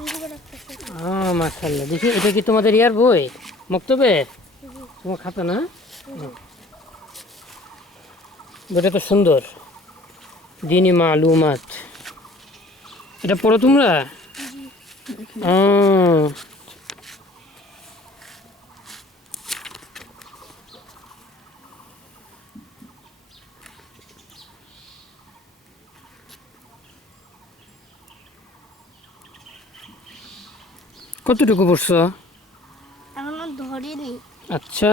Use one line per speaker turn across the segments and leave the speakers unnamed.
ও মাশাল্লাহ দেখি এটা কি তোমাদের ইয়ার বই? মক্তবে তোমার খাতা না? বইটা তো সুন্দর। দিনী মালুমাত। এটা পড়ো তোমরা? ও কতটুকু পড়ছো?
এখনও ধরিনি।
আচ্ছা।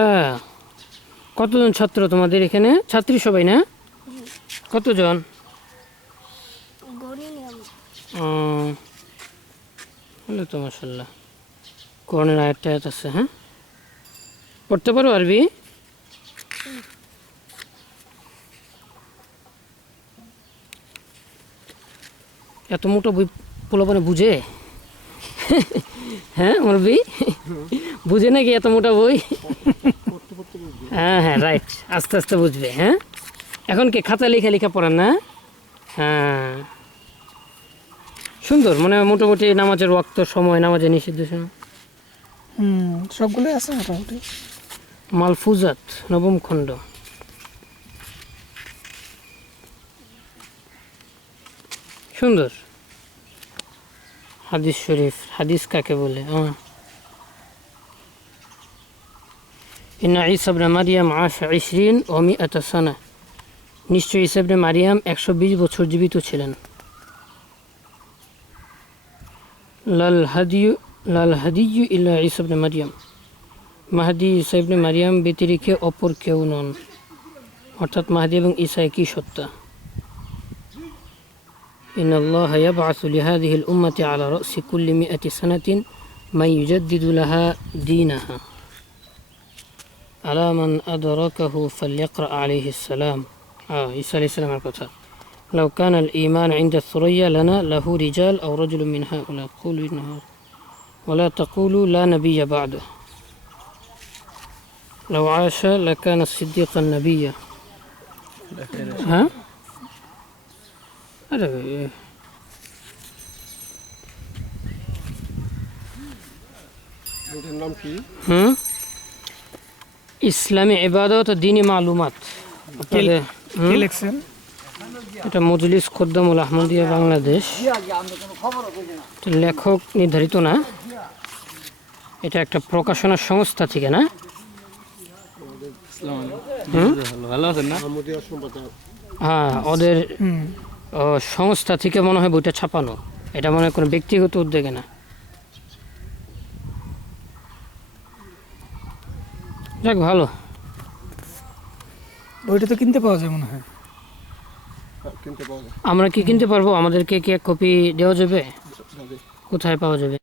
কতজন ছাত্র তোমাদের এখানে? ছাত্রী সবাই না? কতজন? হলো তো মাসাল্লাহ কোরআনের আয়াত টায়াত আছে হ্যাঁ? পড়তে পারো আরবি? এত মোটো বই পোলাপানে বুঝে? হ্যাঁ মুরবি বুঝে নাকি এত মোটা বই? হ্যাঁ হ্যাঁ রাইট আস্তে আস্তে বুঝবে হ্যাঁ? এখন কি খাতা লেখা লেখা পড়ান না? হ্যাঁ। সুন্দর মানে মোটামুটি নামাজের ওয়াক্ত সময় নামাজের নিষিদ্ধ সময়।
হুম সবগুলোই আছে মোটামুটি।
মালফুজাত নবম খণ্ড। সুন্দর। হাদিস শরীফ, হাদিস কাকে বলে? ইবনে মারিয়াম ও মিআত সানা। নিশ্চয়ই ঈসা ইবনে মারিয়াম একশো বিশ বছর জীবিত ছিলেন। লাল হাদিউ লাল হাদিউ ইল্লা ইবনে মারিয়াম। মাহাদি ঈসা ইবনে মারিয়াম ব্যতিরিকে অপর কেউ নন। অর্থাৎ মাহাদি এবং ঈসা একই সত্তা। إن الله يبعث لهذه الأمة على رأس كل مئة سنة من يجدد لها دينها. على من أدركه فليقرأ عليه السلام. آه عيسى عليه السلام على لو كان الإيمان عند الثريا لنا له رجال أو رجل من هؤلاء. قولوا إنه ولا تقولوا لا نبي بعده. لو عاش لكان الصديق النبي ها؟ হুম ইসলামী ইবাদত দিনী মালুমাত এটা মজলিস খোদ্দামুল আহমদিয়া বাংলাদেশ। লেখক নির্ধারিত না। এটা একটা প্রকাশনা সংস্থা থেকে না? হ্যাঁ ওদের সংস্থা থেকে মনে হয় বইটা ছাপানো। এটা মনে হয় কোনো ব্যক্তিগত উদ্যোগে না। যাক ভালো।
বইটা তো কিনতে পাওয়া যায় মনে হয়।
হ্যাঁ, কিনতে পাওয়া যায়।
আমরা কি কিনতে পারব? আমাদেরকে কি এক কপি দেওয়া যাবে?
যাবে।
কোথায় পাওয়া যাবে?